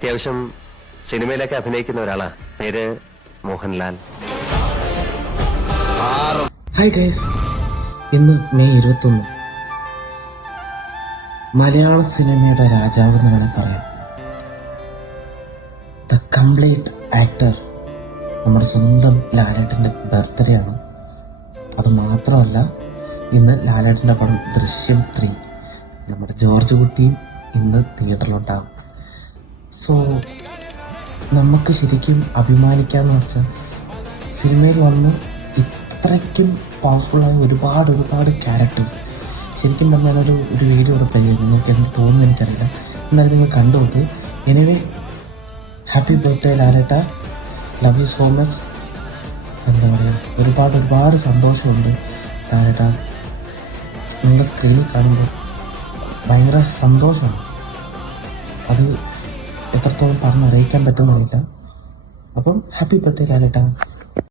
അത്യാവശ്യം സിനിമയിലൊക്കെ അഭിനയിക്കുന്ന ഒരാളാ. പേര് മോഹൻലാൽ. ഹായ് ഗൈസ്, ഇന്ന് മെയ് 21. മലയാള സിനിമയുടെ രാജാവ് എന്ന് വേണം പറയാം. ദ കംപ്ലീറ്റ് ആക്ടർ നമ്മുടെ സ്വന്തം ലാലേട്ടൻ്റെ ബർത്ത്ഡേ ആണ്. അത് മാത്രമല്ല, ഇന്ന് ലാലേട്ടൻ്റെ പടം ദൃശ്യം 3 നമ്മുടെ ജോർജ് കുട്ടിയും ഇന്ന് തിയേറ്ററിലുണ്ടാകും. സോ നമുക്ക് ശരിക്കും അഭിമാനിക്കാമെന്ന് വെച്ചാൽ സിനിമയിൽ വന്ന് ഇത്രയ്ക്കും പവർഫുള്ളായ ഒരുപാട് ക്യാരക്ടേഴ്സ്. ശരിക്കും പറഞ്ഞാൽ ഒരു വീഡിയോ ഇവിടെ പ്ലേ ചെയ്ത് നിങ്ങൾക്ക് എന്ത് തോന്നുന്നു എനിക്കറിയില്ല. എന്നാലും നിങ്ങൾ കണ്ടുകൊണ്ട് എനിവേ ഹാപ്പി ബർത്ത്ഡേ ലാലേട്ട, ലവ് യു സോ മച്ച്. എന്താ പറയുക, ഒരുപാട് സന്തോഷമുണ്ട് ലാലേട്ട. നിങ്ങളുടെ സ്ക്രീനിൽ കാണുമ്പോൾ ഭയങ്കര സന്തോഷമാണ്. അത് എത്രത്തോളം പറഞ്ഞറിയിക്കാൻ പറ്റുന്നില്ല. അപ്പം ഹാപ്പി ബർത്ത്ഡേ ലാലേട്ട.